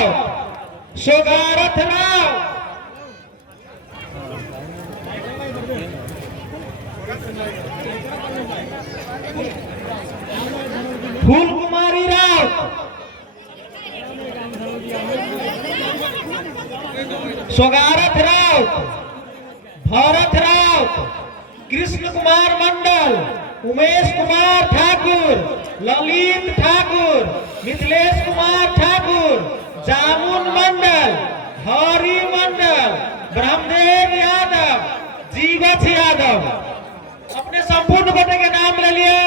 राव, सोगारथ राव, फूल कुमारी राव, सोगारथ राव, भरत राव, कृष्ण कुमार मंडल, उमेश कुमार ठाकुर, ललित ठाकुर, मिथिलेश कुमार ठाकुर, जामुन मंडल, हरि मंडल, ब्रह्मदेव यादव, जीवछ यादव। अपने संपूर्ण कोटे के नाम ले लिए।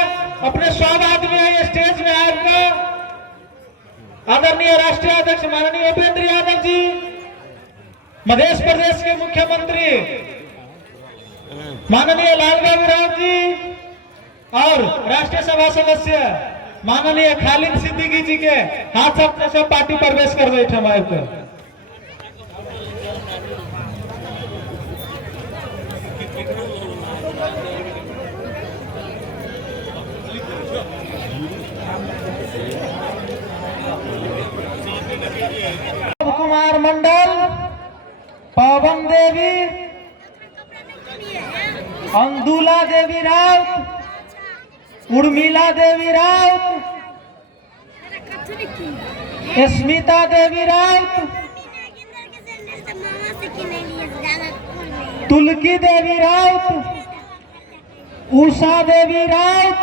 अपने 100 आदमी आए स्टेज में आकर आदरणीय राष्ट्रीय अध्यक्ष माननीय उपेंद्र यादव जी, मध्य प्रदेश के मुख्यमंत्री माननीय लाल बाबू राव जी और राष्ट्रीय सभा सदस्य माननीय खालिद सिद्दीकी जी के हाथ सब पार्टी प्रवेश कर बैठे हमारे। कुमार मंडल, पवन देवी, अंदुला देवी राउत, उर्मिला देवी राउत, स्मिता देवी राउत, तुलकी देवी राउत, उषा देवी राउत,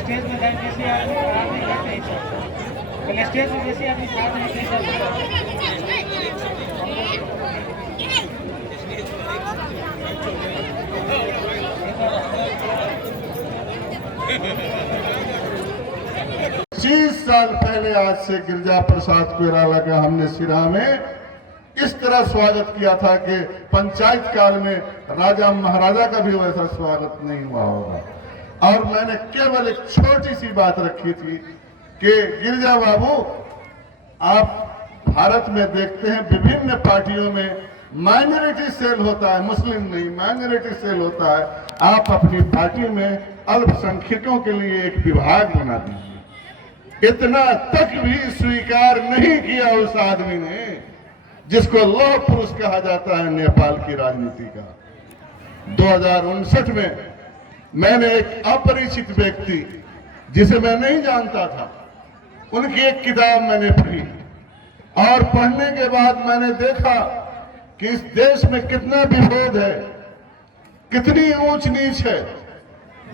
स्टेज में जैसे आदमी स्टेज में जैसे आदमी साथ नहीं साल पहले आज से गिरजा प्रसाद कोइराला का हमने सिरा में इस तरह स्वागत किया था कि पंचायत काल में राजा महाराजा का भी वैसा स्वागत नहीं हुआ होगा। और मैंने केवल एक छोटी सी बात रखी थी कि गिरजा बाबू, आप भारत में देखते हैं विभिन्न पार्टियों में माइनॉरिटी सेल होता है, मुस्लिम नहीं माइनॉरिटी सेल होता है। आप अपनी पार्टी में अल्पसंख्यकों के लिए एक विभाग बना दीजिए। इतना तक भी स्वीकार नहीं किया उस आदमी ने जिसको लौह पुरुष कहा जाता है नेपाल की राजनीति का। 2059 में मैंने एक अपरिचित व्यक्ति जिसे मैं नहीं जानता था, उनकी एक किताब मैंने पढ़ी और पढ़ने के बाद मैंने देखा कि इस देश में कितना विरोध है, कितनी ऊंच नीच है।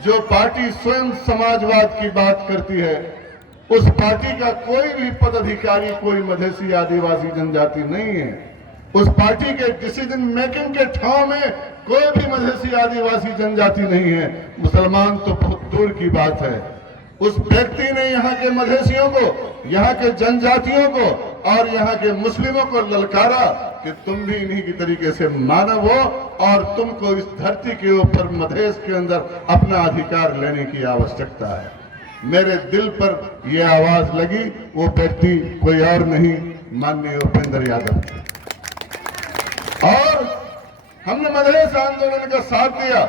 जो पार्टी स्वयं समाजवाद की बात करती है, उस पार्टी का कोई भी पदाधिकारी कोई मधेसी आदिवासी जनजाति नहीं है। उस पार्टी के डिसीजन मेकिंग के ठाव में कोई भी मधेसी आदिवासी जनजाति नहीं है। मुसलमान तो बहुत दूर की बात है। उस व्यक्ति ने यहाँ के मधेसियों को, यहाँ के जनजातियों को और यहाँ के मुस्लिमों को ललकारा कि तुम भी इन्हीं की तरीके से मानव हो और तुमको इस धरती के ऊपर मधेश के अंदर अपना अधिकार लेने की आवश्यकता है। मेरे दिल पर यह आवाज लगी। वो व्यक्ति कोई और नहीं, माननीय उपेंद्र यादव थे। और हमने मधेश आंदोलन का साथ दिया।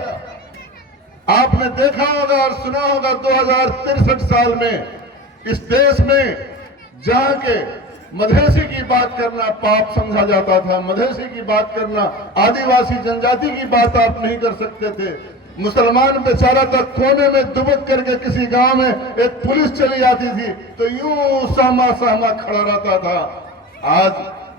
आपने देखा होगा और सुना होगा 2063 साल में इस देश में जहां के मधेसी की बात करना पाप समझा जाता था, मधेसी की बात करना, आदिवासी जनजाति की बात आप नहीं कर सकते थे। मुसलमान बेचारा तक कोने में दुबक करके किसी गांव में एक पुलिस चली जाती थी तो यूं सहमा सहमा खड़ा रहता था। आज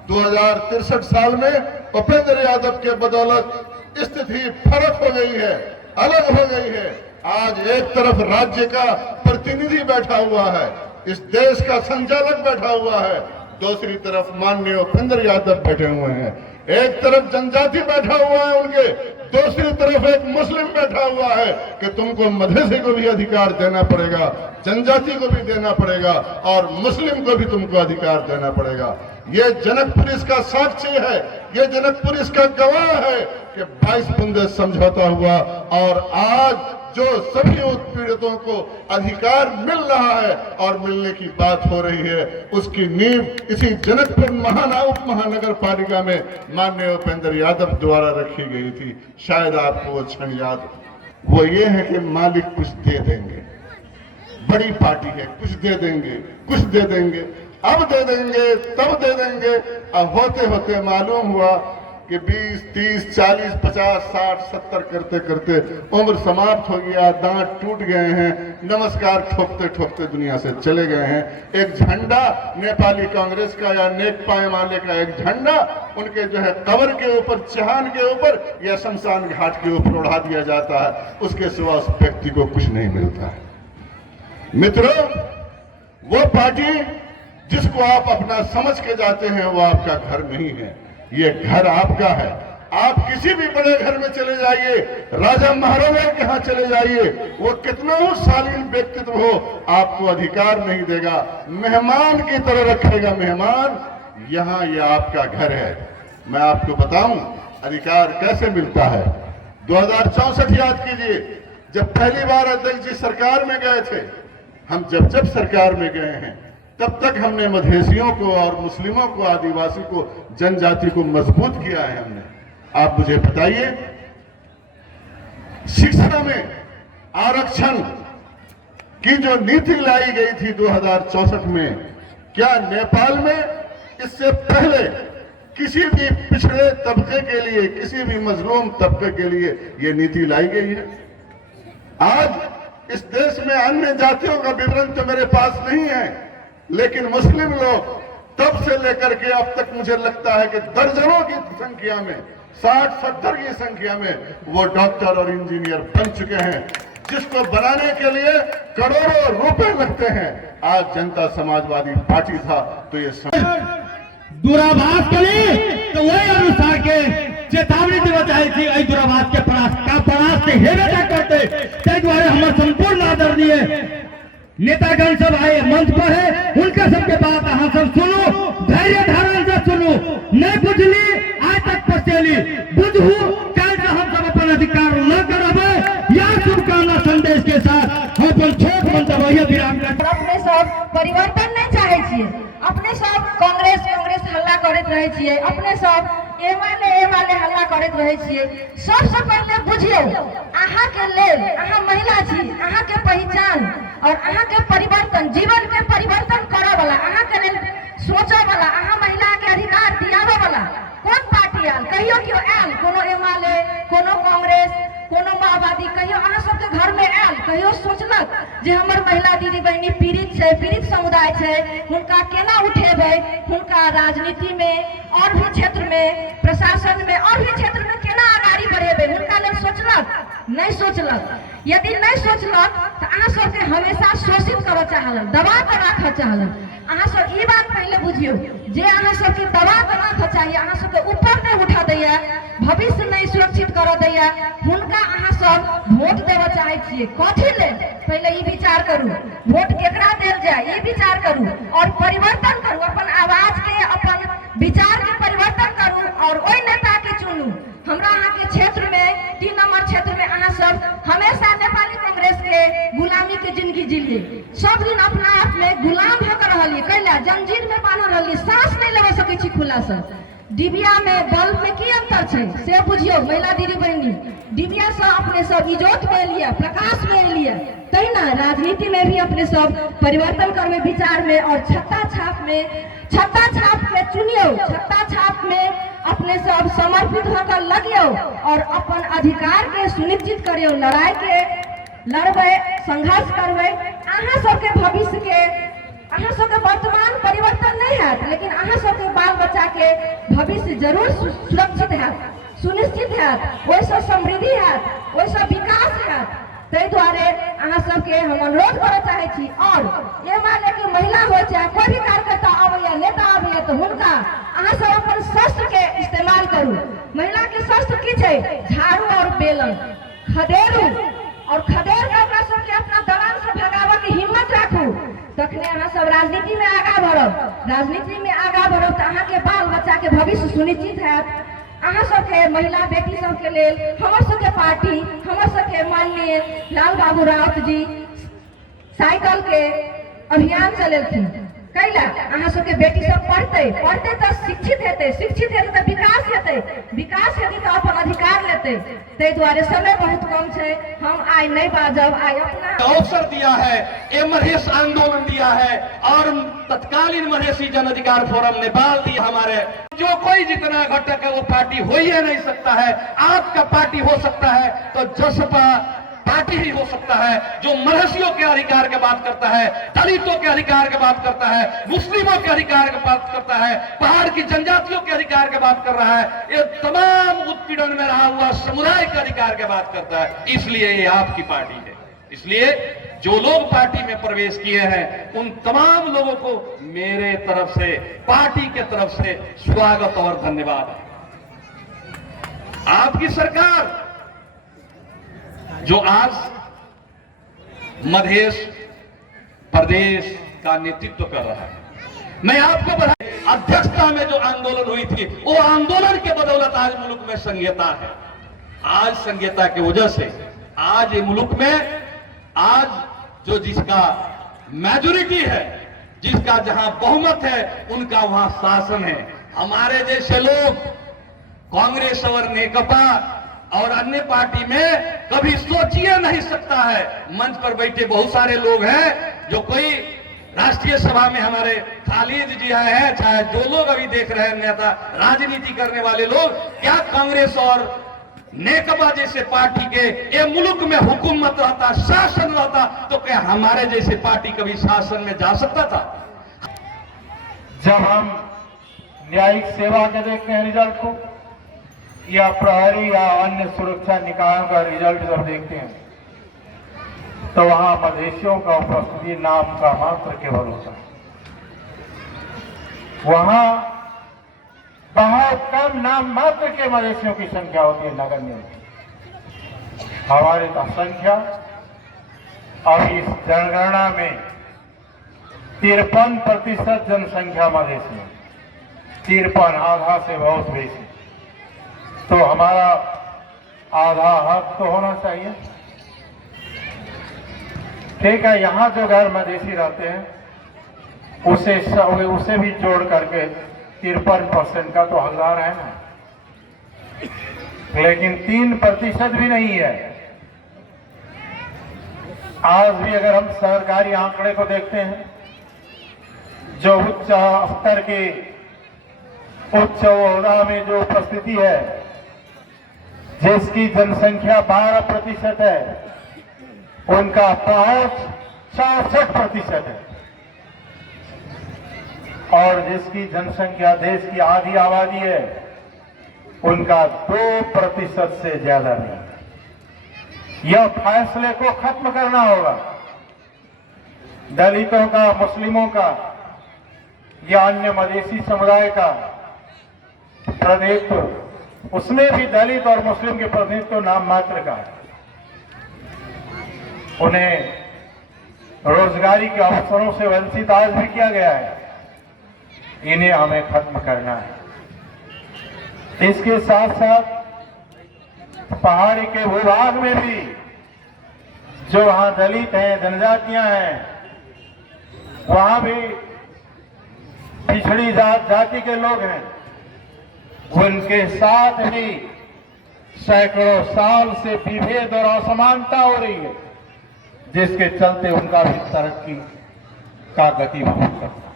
2063 साल में उपेंद्र यादव के बदौलत स्थिति फर्क हो गई है, अलग हो गई है। आज एक तरफ राज्य का प्रतिनिधि बैठा हुआ है, इस देश का संचालक बैठा हुआ है, दूसरी तरफ माननीय उपेंद्र यादव बैठे हुए हैं। एक तरफ जनजाति बैठा हुआ है उनके, दूसरी तरफ एक मुस्लिम बैठा हुआ है कि तुमको मधेसी को भी अधिकार देना पड़ेगा, जनजाति को भी देना पड़ेगा और मुस्लिम को भी तुमको अधिकार देना पड़ेगा। ये जनकपुर इसका साक्षी है, ये जनकपुर इसका गवाह है कि 22 बुंदे समझौता हुआ और आज जो सभी उत्पीड़ितों को अधिकार मिल रहा है और मिलने की बात हो रही है, उसकी नींव इसी जनकपुर उप महानगर पालिका में माननीय उपेंद्र यादव द्वारा रखी गई थी। शायद आपको वो क्षण याद हो। वो ये है कि मालिक कुछ दे देंगे, बड़ी पार्टी है, कुछ दे देंगे, कुछ दे देंगे, अब दे देंगे, तब दे देंगे। अब होते होते मालूम हुआ कि 20, 30, 40, 50, 60, 70 करते करते उम्र समाप्त हो गया, दांत टूट गए हैं, नमस्कार ठोकते ठोकते दुनिया से चले गए हैं। एक झंडा नेपाली कांग्रेस का या नेक पायमाले का एक झंडा उनके जो है कब्र के ऊपर, चहान के ऊपर या शमशान घाट के ऊपर उड़ा दिया जाता है। उसके सिवा उस व्यक्ति को कुछ नहीं मिलता है। मित्रों, वो पार्टी जिसको आप अपना समझ के जाते हैं वो आपका घर नहीं है, ये घर आपका है। आप किसी भी बड़े घर में चले जाइए, राजा महाराजा के यहाँ चले जाइए, वो कितना ही शालीन व्यक्तित्व हो, आपको अधिकार नहीं देगा, मेहमान की तरह रखेगा। मेहमान, यहाँ ये आपका घर है। मैं आपको बताऊं अधिकार कैसे मिलता है। 2064 याद कीजिए, जब पहली बार अध्यक्ष जी सरकार में गए थे। हम जब सरकार में गए हैं तब तक हमने मधेसियों को और मुस्लिमों को, आदिवासी को, जनजाति को मजबूत किया है हमने। आप मुझे बताइए, शिक्षा में आरक्षण की जो नीति लाई गई थी 2064 में, क्या नेपाल में इससे पहले किसी भी पिछड़े तबके के लिए, किसी भी मजलूम तबके के लिए यह नीति लाई गई है? आज इस देश में अन्य जातियों का विवरण तो मेरे पास नहीं है, लेकिन मुस्लिम लोग तब से लेकर के अब तक मुझे लगता है कि दर्जनों की संख्या में, 60-70 की संख्या में वो डॉक्टर और इंजीनियर बन चुके हैं, जिसको बनाने के लिए करोड़ों रुपए लगते हैं। आज जनता समाजवादी पार्टी था तो ये दूराभास करे तो वही अनुसार के चेतावनी देना चाहे थी। आई दूराभास के परास से हेबे ना करते, ताहि द्वारे हमारे संपूर्ण आदरणीय नेतागण सब आए मंच पर है, उनका सबके बात अहाँ सब सुनो, धैर्य धारण से सुनो। नहीं बुझली आज तक पसेली, बुझू कल से हम सब अपन अधिकार न करबे। यह शुभकामना संदेश के साथ हम अपन छोट मंतव्य विराम करते। अपने सब परिवर्तन नहीं चाहे छिए, अपने सब कांग्रेस हल्ला करते रहे छिए, अपने सब एमाले हल्ला करते रहे छिए। सबसे पहले बुझियो, अहाँ के लेल, अहाँ महिला छी, अहाँ के पहचान और अहाँ के परिवर्तन, जीवन के परिवर्तन करे वाला, अहाँ के लेल सोचे वाला, अहाँ महिला के अधिकार दियावे वाला कौन पार्टी आयल? कहियो क्यों आयल? कोनो एमाले, कोनो कांग्रेस, कोनो माओवादी, कहियो अहाँ सबके घर में आयल? कहियो सोचलक जे हमर महिला दीदी बहनी पीड़ित छै, पीड़ित समुदाय छै, हुनका केना उठेबै, हुनका राजनीति में और भी क्षेत्र में, प्रशासन में और भी क्षेत्र में केना आगाड़ी बढ़ेबै, हुनका लेल सोचलक? नहीं सोचलक। यदि नहीं सोचलक तो अहाँ सबके हमेशा शोषित करऽ चाहलन, दबा कर राखऽ चाहलन। अहाँ सब ई बात पहले बुझियो, जे अहाँ सबके दबा कर राखऽ चाहिए, अहाँ सबके ऊपर नहीं उठा दैया, भविष्य नहीं सुरक्षित करऽ दैया, हुनका अहाँ सब वोट देवऽ चाहे छिए। कथी लेल? पहले ई विचार करू, वोट केकरा देल जाए ई विचार करू और परिवर्तन करू, अपन आवाज के, अपन विचार के परिवर्तन करू और ओइ नेता के चुनू। हमरा अहाँ के क्षेत्र में 3 नंबर क्षेत्र में अहाँ सब हमेशा नेपाली कांग्रेस के गुलामी के जिंदगी जिलिए, सब दिन अपना आप में गुलाम होकर रहलिए, कैला जंजीर में बांधल रहलिए, सांस नहीं लेवा सकै छी खुला से। डिबिया में बल्ब में की अंतर छै से बुझियो महिला दीदी बहनी। डिबिया से अपने सब इजोत में लिए, प्रकाश में लिए, तही ना राजनीति में भी अपने सब परिवर्तन करबे विचार में और छत्ता छाप में चुनियो, छत्ता छाप में अपने सब समर्पित होकर लगियो और अपन अधिकार के सुनिश्चित करियो, लड़ाई के लड़बे, संघर्ष करबे। अहाँ सबके भविष्य के, अहाँ सबके वर्तमान परिवर्तन नहीं है, लेकिन अहाँ सबके बाल बच्चा के भविष्य जरूर सुरक्षित है, सुनिश्चित है, वैसा समृद्धि है, वैसा विकास है। ताहि द्वारे अहाँ सबके हम अनुरोध करऽ चाहे छी और ये माने कि महिला हो चाहे कोई भी कार्यकर्ता आबैया, नेता आबैया तो हुनका अहाँ सब अपन शस्त्र के इस्तेमाल करू। महिला के शस्त्र की छै? झाड़ू और बेलन, खदेरू और खदेर के ओकरा सबके अपना दलान से भगाबऽ के हिम्मत राखू, तखने अहाँ सब राजनीति में आगा बढ़ब। राजनीति में आगा बढ़ब तो अहाँ के बाल बच्चा के भविष्य सुनिश्चित है। अहाँ सबके महिला बेटी सबके लेल हमर सबके पार्टी हमर सबके माननीय लाल बाबू राउत जी साइकिल के अभियान चलेलखिन। कैला अहाँ सबके बेटी सब पढ़ते तो शिक्षित हेतै तो विकास हेतै तो अपन अधिकार लेतै। ताहि दुआरे समय बहुत कम छै, हम आइ नहीं बाजब, आइ अपना अवसर दिया है, ये मधेश आंदोलन दिया है और तत्कालीन मधेसी जन अधिकार फोरम नेपाल दिया हमारे। जो कोई जितना घटक है वो पार्टी हो ही नहीं सकता है। आपका पार्टी हो सकता है तो जसपा पार्टी ही हो सकता है जो मधेसियों के अधिकार की बात करता है, दलितों के अधिकार की बात करता है, मुस्लिमों के अधिकार की बात करता है, पहाड़ की जनजातियों के अधिकार की बात कर रहा है, ये तमाम उत्पीड़न में रहा हुआ समुदाय के अधिकार की बात करता है। इसलिए ये आपकी पार्टी है। इसलिए जो लोग पार्टी में प्रवेश किए हैं उन तमाम लोगों को मेरे तरफ से, पार्टी के तरफ से स्वागत और धन्यवाद है। आपकी सरकार जो आज मध्य प्रदेश का नेतृत्व कर रहा है, मैं आपको बधाई। अध्यक्षता में जो आंदोलन हुई थी वो आंदोलन के बदौलत आज मुल्क में संघीयता है। आज संघीयता की वजह से आज ये मुल्क में आज जो जिसका मेजोरिटी है, जिसका जहां बहुमत है, उनका वहां शासन है। हमारे जैसे लोग कांग्रेस और नेकपा और अन्य पार्टी में कभी सोचिए नहीं सकता है। मंच पर बैठे बहुत सारे लोग हैं जो कोई राष्ट्रीय सभा में हमारे खालिद जी हैं, चाहे जो लोग अभी देख रहे हैं नेता राजनीति करने वाले लोग, क्या कांग्रेस और नेकपा जैसे पार्टी के ये मुल्क में हुकूमत रहता, शासन रहता, तो क्या हमारे जैसे पार्टी कभी शासन में जा सकता था? जब हम न्यायिक सेवा के देखते हैं रिजल्ट को, या प्रहरी या अन्य सुरक्षा निकायों का रिजल्ट जब देखते हैं, तो वहां मधेशियों का उपस्थिति नाम का मात्र केवल होता है। वहां बहुत कम नाम मात्र के मधेशियों की संख्या होती है नगर निगम। हमारी तो संख्या अब इस जनगणना में 53% जनसंख्या मधेश में, 53 आधा से बहुत बेसी। तो हमारा आधा हक तो होना चाहिए। ठीक है, यहाँ जो गैर मधेसी रहते हैं उसे भी जोड़ करके 53% का तो हकदार है ना, लेकिन 3% भी नहीं है। आज भी अगर हम सरकारी आंकड़े को देखते हैं, जो उच्च स्तर के उच्च ओहदा में जो उपस्थिति है, जिसकी जनसंख्या 12% है, उनका पहुंच 64% है, और जिसकी जनसंख्या देश की आधी आबादी है, उनका 2% से ज्यादा नहीं। यह फैसले को खत्म करना होगा। दलितों का, मुस्लिमों का या अन्य मधेसी समुदाय का प्रतिनिधित्व, उसमें भी दलित और मुस्लिम के प्रतिनिधित्व नाम मात्र का है। उन्हें रोजगारी के अवसरों से वंचित आज भी किया गया है। इन्हें हमें खत्म करना है। इसके साथ साथ पहाड़ी के भूभाग में भी जो वहां दलित हैं, जनजातियां हैं, वहां भी पिछड़ी जाति के लोग हैं, उनके साथ भी सैकड़ों साल से विभेद और असमानता हो रही है, जिसके चलते उनका भी तरक्की का गति बहुत करता है।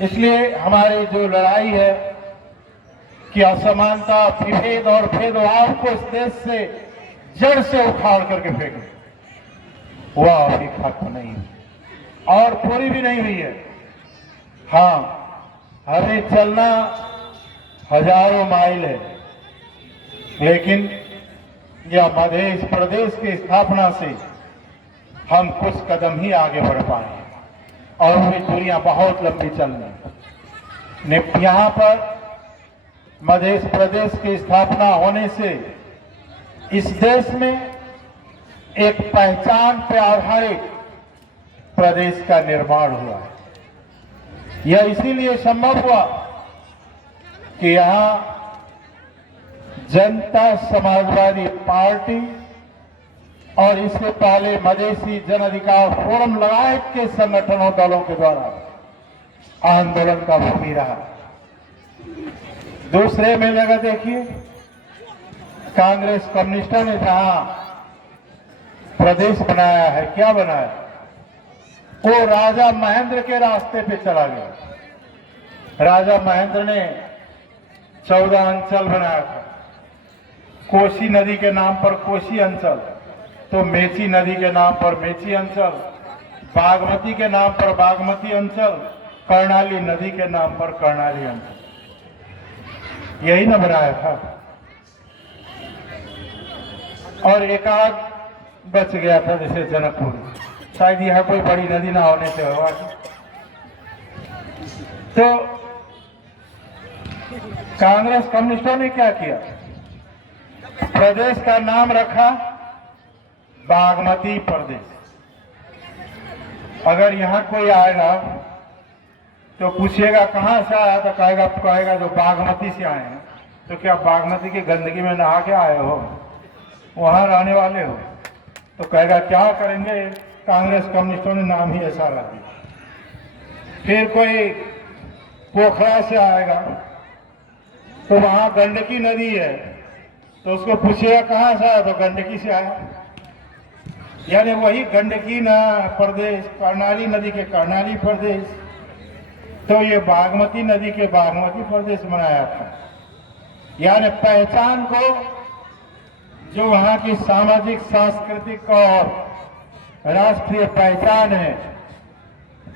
इसलिए हमारी जो लड़ाई है कि असमानता, विभेद और भेदभाव को इस देश से जड़ से उखाड़ करके फेंके, वह अभी खत्म नहीं हुई और पूरी भी नहीं हुई है। हाँ, हमें चलना हजारों माइल है, लेकिन यह मध्य प्रदेश की स्थापना से हम कुछ कदम ही आगे बढ़ पाए और वे दूरियां बहुत लंबी चल रही। यहाँ पर मध्य प्रदेश की स्थापना होने से इस देश में एक पहचान पर आधारित प्रदेश का निर्माण हुआ है। यह इसीलिए संभव हुआ कि यहाँ जनता समाजवादी पार्टी और इससे पहले मधेसी जन अधिकार फोरम लगाए के संगठनों दलों के द्वारा आंदोलन का भूमि रहा। दूसरे में जगह देखिए, कांग्रेस कम्युनिस्टों ने जहां प्रदेश बनाया है, क्या बनाया, वो राजा महेंद्र के रास्ते पे चला गया। राजा महेंद्र ने 14 अंचल बनाया था। कोसी नदी के नाम पर कोसी अंचल, तो मेची नदी के नाम पर मेची अंचल, बागमती के नाम पर बागमती अंचल, कर्णाली नदी के नाम पर कर्णाली अंचल, यही न बनाया था। और एक आध बच गया था, जैसे जनकपुर, शायद यह कोई बड़ी नदी ना होने से हुआ। तो कांग्रेस कम्युनिस्टों ने क्या किया, प्रदेश का नाम रखा बागमती प्रदेश। अगर यहां कोई आएगा तो पूछिएगा कहां से आया, तो कहेगा जो बागमती से आए हैं। तो क्या बागमती की गंदगी में नहा के आए हो, वहां रहने वाले हो? तो कहेगा क्या करेंगे, कांग्रेस कम्युनिस्टों ने नाम ही ऐसा रख दिया। फिर कोई पोखरा से आएगा तो वहां गंडकी नदी है, तो उसको पूछेगा कहां से आया, तो गंडकी से आया। यानी वही गंडकी ना प्रदेश, कर्णाली नदी के कर्णाली प्रदेश, तो ये बागमती नदी के बागमती प्रदेश बनाया था। यानी पहचान को, जो वहां की सामाजिक, सांस्कृतिक और राष्ट्रीय पहचान है,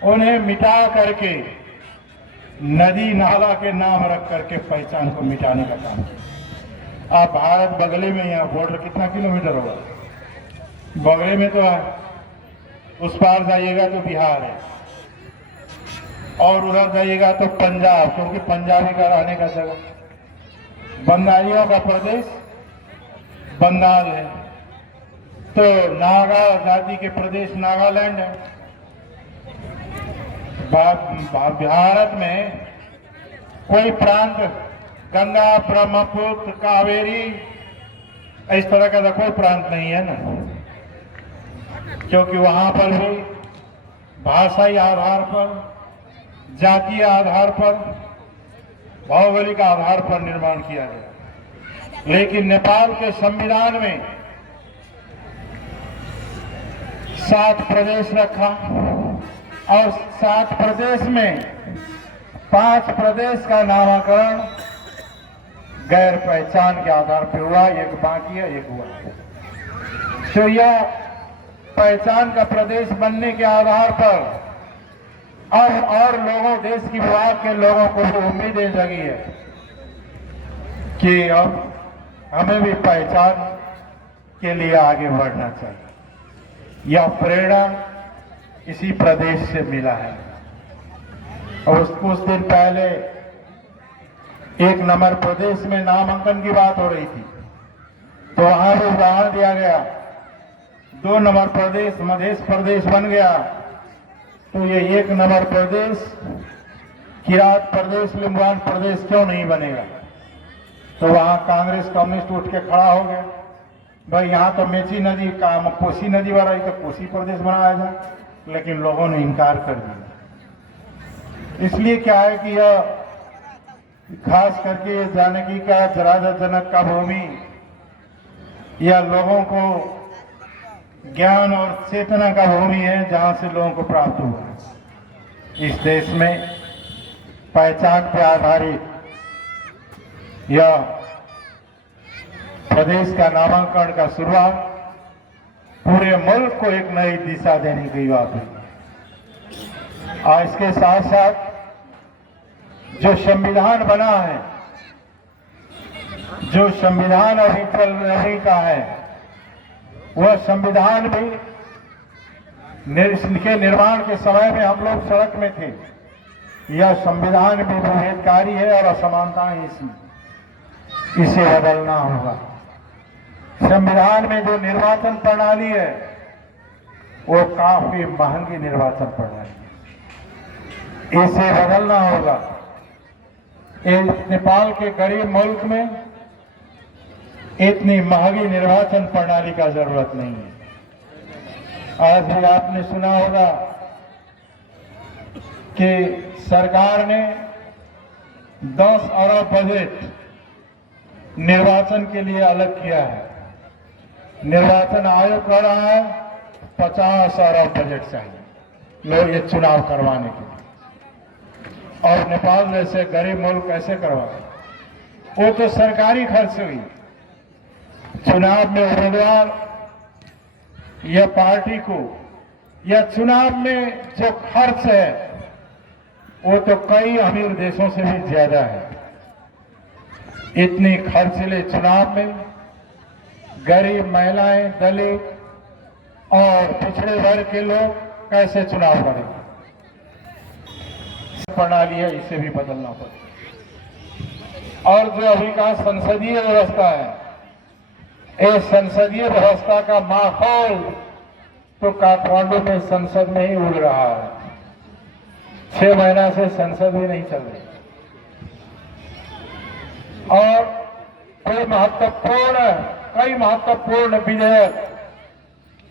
उन्हें मिटा करके नदी नाला के नाम रख करके पहचान को मिटाने का काम। आप भारत बगले में, यहाँ बॉर्डर कितना किलोमीटर होगा, बगले में तो उस पार जाइएगा तो बिहार है, और उधर जाइएगा तो पंजाब, क्योंकि पंजाबी का रहने का जगह। बंगालियों का प्रदेश बंगाल है, तो नागा जाति के प्रदेश नागालैंड है। भारत में कोई प्रांत गंगा, ब्रह्मपुत्र, कावेरी, इस तरह का कोई प्रांत नहीं है ना, क्योंकि वहां पर भी भाषाई आधार पर, जातीय आधार पर, भौगोलिक आधार पर निर्माण किया गया। लेकिन नेपाल के संविधान में 7 प्रदेश रखा, और 7 प्रदेश में 5 प्रदेश का नामकरण गैर पहचान के आधार पर हुआ, एक बाकी है, एक हुआ। तो यह पहचान का प्रदेश बनने के आधार पर अब और लोगों, देश की विभाग के लोगों को भी उम्मीदें जगी है कि अब हमें भी पहचान के लिए आगे बढ़ना चाहिए। यह प्रेरणा इसी प्रदेश से मिला है। और कुछ दिन पहले 1 नंबर प्रदेश में नामांकन की बात हो रही थी, तो वहां भी उदाहरण दिया गया। 2 नंबर प्रदेश मध्य प्रदेश बन गया, तो ये 1 नंबर प्रदेश किरात प्रदेश, लिम्बुआन प्रदेश क्यों नहीं बनेगा? तो वहां कांग्रेस कम्युनिस्ट उठ के खड़ा हो गया, भाई यहाँ तो मेची नदी का कोसी नदी बना रही, तो कोसी प्रदेश बनाया जाए। लेकिन लोगों ने इनकार कर दिया। इसलिए क्या है कि यह खास करके जानकी का, राजा जनक का भूमि, यह लोगों को ज्ञान और चेतना का भूमि है, जहां से लोगों को प्राप्त हुआ। इस देश में पहचान पर आधारित यह प्रदेश का नामांकन का शुरुआत पूरे मुल्क को एक नई दिशा देने की बात हुई। और इसके साथ साथ जो संविधान बना है, जो संविधान अभी चल रही का है, वह संविधान भी के निर्माण के समय में हम लोग सड़क में थे। यह संविधान भी विभेदकारी है और असमानताएं इसमें, इसे बदलना होगा। संविधान में जो निर्वाचन प्रणाली है वो काफी महंगी निर्वाचन प्रणाली है, इसे बदलना होगा। नेपाल के गरीब मुल्क में इतनी महंगी निर्वाचन प्रणाली का जरूरत नहीं है। आज भी आपने सुना होगा कि सरकार ने 10 अरब बजट निर्वाचन के लिए अलग किया है। निर्वाचन आयोग कह रहा है 50 अरब बजट चाहिए लोग ये चुनाव करवाने के लिए। और नेपाल जैसे गरीब मुल्क कैसे करवाए? वो तो सरकारी खर्च हुई। चुनाव में उम्मीदवार या पार्टी को या चुनाव में जो खर्च है वो तो कई अमीर देशों से भी ज्यादा है। इतनी खर्चीले चुनाव में गरीब, महिलाएं, दलित और पिछड़े वर्ग के लोग कैसे चुनाव करेंगे? प्रणाली है, इसे भी बदलना पड़ेगा। और जो अभी का संसदीय व्यवस्था है, इस संसदीय व्यवस्था का माहौल तो काठमांडू में संसद में ही उड़ रहा है। 6 महीना से संसद भी नहीं चल रही और कई महत्वपूर्ण विधेयक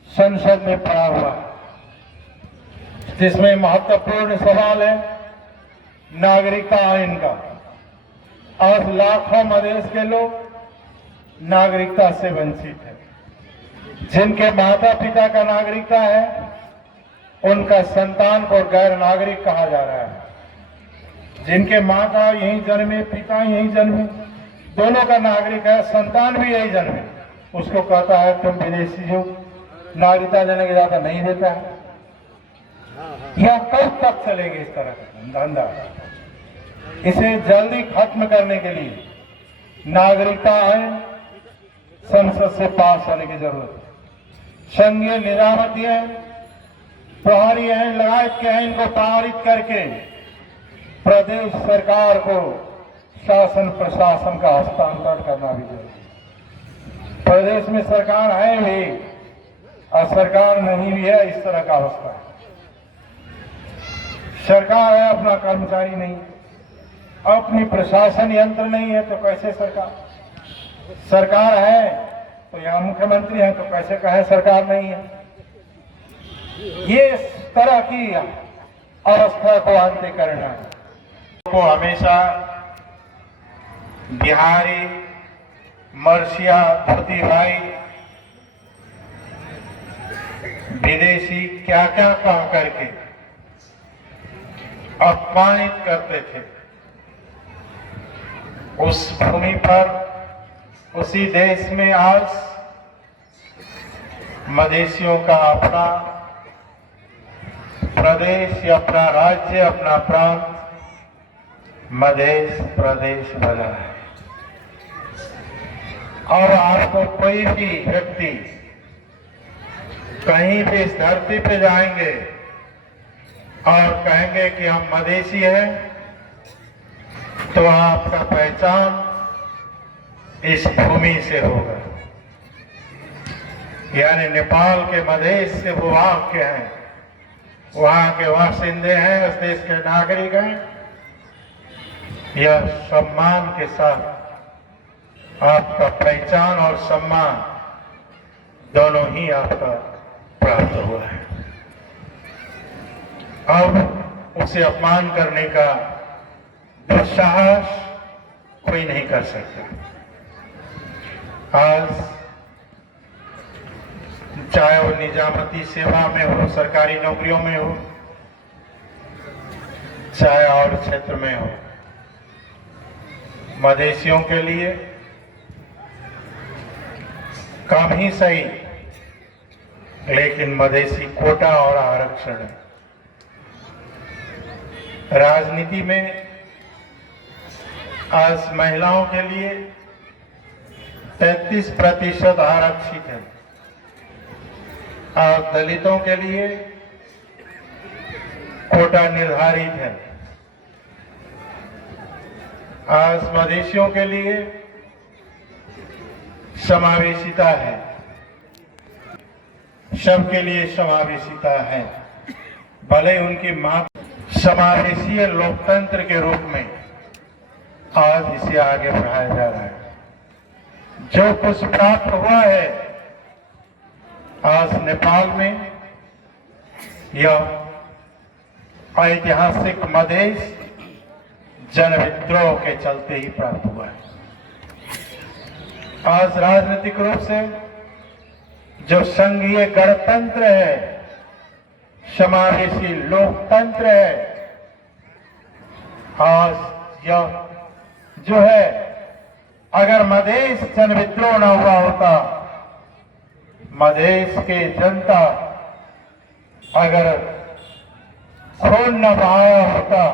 संसद में पड़ा हुआ है, जिसमें महत्वपूर्ण सवाल है नागरिकता आइन का। आज लाखों मधेश के लोग नागरिकता से वंचित है। जिनके माता पिता का नागरिकता है उनका संतान को गैर नागरिक कहा जा रहा है। जिनके माँ का यहीं जन्मे, पिता यहीं जन्मे, दोनों का नागरिक है, संतान भी यही जन्मे, उसको कहता है तुम विदेशी हो, नागरिकता देने की ज्यादा नहीं देता है। यह कब तक चलेगी इस तरह का धंधा? इसे जल्दी खत्म करने के लिए नागरिकता आइन संसद से पास होने की जरूरत है। संघीय निजामती आइन, प्रहरी आइन लगायत के आइन को पारित करके प्रदेश सरकार को शासन प्रशासन का हस्तांतरण करना भी जरूरी है। प्रदेश में सरकार है भी और सरकार नहीं भी है, इस तरह का अवस्था है। सरकार है, अपना कर्मचारी नहीं, अपनी प्रशासन यंत्र नहीं है, तो कैसे सरकार है तो यहाँ मुख्यमंत्री है, तो कैसे कहे सरकार नहीं है? ये इस तरह की अवस्था को अंत करना है। को हमेशा बिहारी, मर्सिया, धोती भाई, विदेशी क्या क्या कह करके अपमानित करते थे। उस भूमि पर, उसी देश में आज मधेसियों का अपना प्रदेश या अपना राज्य, अपना प्रांत मधेश प्रदेश बना है। और आपको कोई भी व्यक्ति कहीं भी इस धरती पे जाएंगे और कहेंगे कि हम मधेसी हैं, तो आपका पहचान इस भूमि से होगा। यानी नेपाल के मधेश से वो वहां के हैं, वहां के बाशिंदे हैं, उस देश के नागरिक हैं। यह सम्मान के साथ आपका पहचान और सम्मान दोनों ही आपका प्राप्त हुआ है। अब उसे अपमान करने का दुस्साहस कोई नहीं कर सकता। आज चाहे वो निजामती सेवा में हो, सरकारी नौकरियों में हो, चाहे और क्षेत्र में हो, मधेसियों के लिए कम ही सही, लेकिन मधेसी कोटा और आरक्षण है। राजनीति में आज महिलाओं के लिए 33% आरक्षित है और दलितों के लिए कोटा निर्धारित है। आज मधेसियों के लिए समावेशिता है, सबके लिए समावेशिता है। भले उनकी मां समावेशीय लोकतंत्र के रूप में आज इसे आगे बढ़ाया जा रहा है। जो कुछ प्राप्त हुआ है आज नेपाल में, यह ऐतिहासिक मधेश जनविद्रोह के चलते ही प्राप्त हुआ है। आज राजनीतिक रूप से जो संघीय गणतंत्र है, समावेशी लोकतंत्र है, आज यह जो है, अगर मधेश जनविद्रोह न हुआ होता, मधेश के जनता अगर खून न बहाया होता,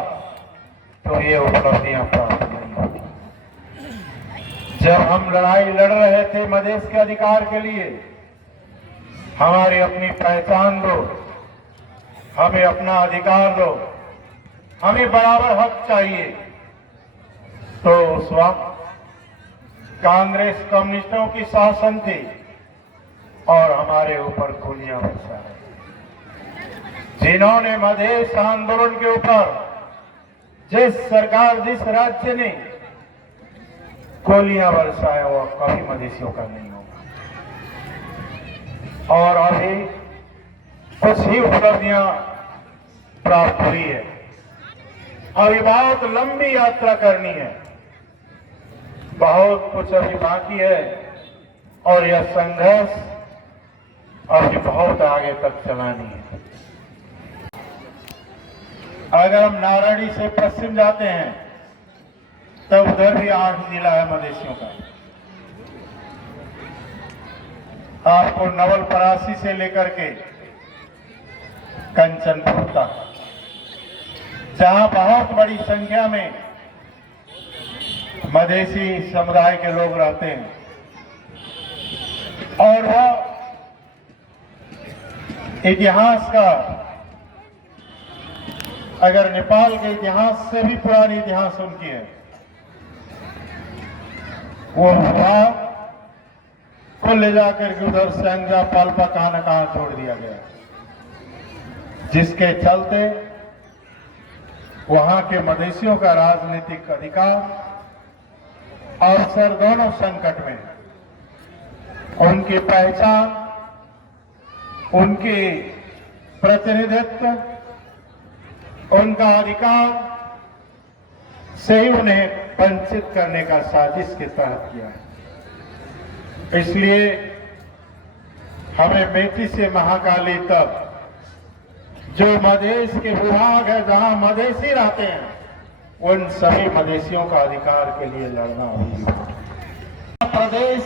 तो ये उपलब्धियां प्राप्त नहीं होती। जब हम लड़ाई लड़ रहे थे मधेश के अधिकार के लिए, हमारी अपनी पहचान दो, हमें अपना अधिकार दो, हमें बराबर हक चाहिए, तो उस वक्त कांग्रेस कम्युनिस्टों की शासन थी और हमारे ऊपर गोलियां बरसा रहे, जिन्होंने मधेश आंदोलन के ऊपर जिस सरकार, जिस राज्य ने गोलियां बरसाया, वो कभी मधेशियों का नहीं होगा। और अभी कुछ ही उपलब्धियां प्राप्त हुई है, अभी बहुत लंबी यात्रा करनी है, बहुत कुछ अभी बाकी है, और यह संघर्ष अभी बहुत आगे तक चलानी है। अगर हम नारायणी से पश्चिम जाते हैं, तब उधर भी 8 जिला है मधेशियों का। आपको नवलपरासी से लेकर के कंचनपुर तक, जहां बहुत बड़ी संख्या में मधेसी समुदाय के लोग रहते हैं, और वह इतिहास का, अगर नेपाल के इतिहास से भी पुरानी इतिहास उनकी है, वो वहां को ले जाकर के उधर संजा पाल्पा कहां न कहां छोड़ दिया गया, जिसके चलते वहां के मधेशियों का राजनीतिक अधिकार, अवसर दोनों संकट में, उनकी पहचान, उनकी प्रतिनिधित्व, उनका अधिकार से ही उन्हें वंचित करने का साजिश के तहत किया है। इसलिए हमें बेटी से महाकाली तक जो मधेश के विभाग है, जहां मधेसी रहते हैं, उन सभी मधेशियों का अधिकार के लिए लड़ना होगा। प्रदेश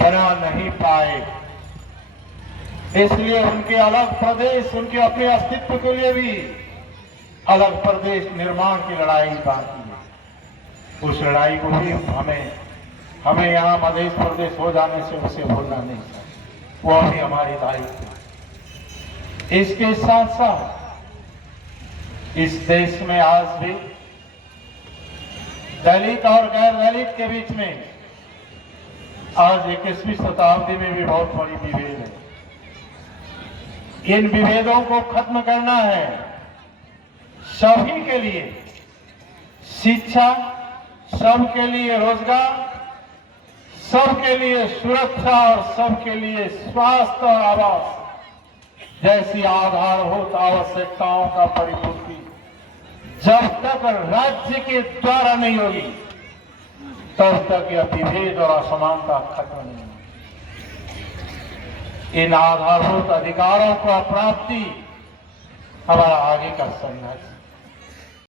बना नहीं पाए, इसलिए उनके अलग प्रदेश, उनके अपने अस्तित्व के लिए भी अलग प्रदेश निर्माण की लड़ाई बाकी है। उस लड़ाई को भी हमें यहाँ मध्य प्रदेश हो जाने से उसे भूलना नहीं चाहिए, वो भी हमारी दायित्व है। इसके साथ साथ इस देश में आज भी दलित और गैर दलित के बीच में आज 21वीं शताब्दी में भी बहुत बड़ी विभेद है। इन विभेदों को खत्म करना है, सभी के लिए शिक्षा, सबके लिए रोजगार, सबके लिए सुरक्षा और सबके लिए स्वास्थ्य और आवास जैसी आधारभूत आवश्यकताओं का परिपूर्ति जब तक राज्य के द्वारा नहीं होगी, तब तक यह विभेद और असमानता खत्म नहीं होगी। इन आधारभूत अधिकारों का प्राप्ति हमारा आगे का संघर्ष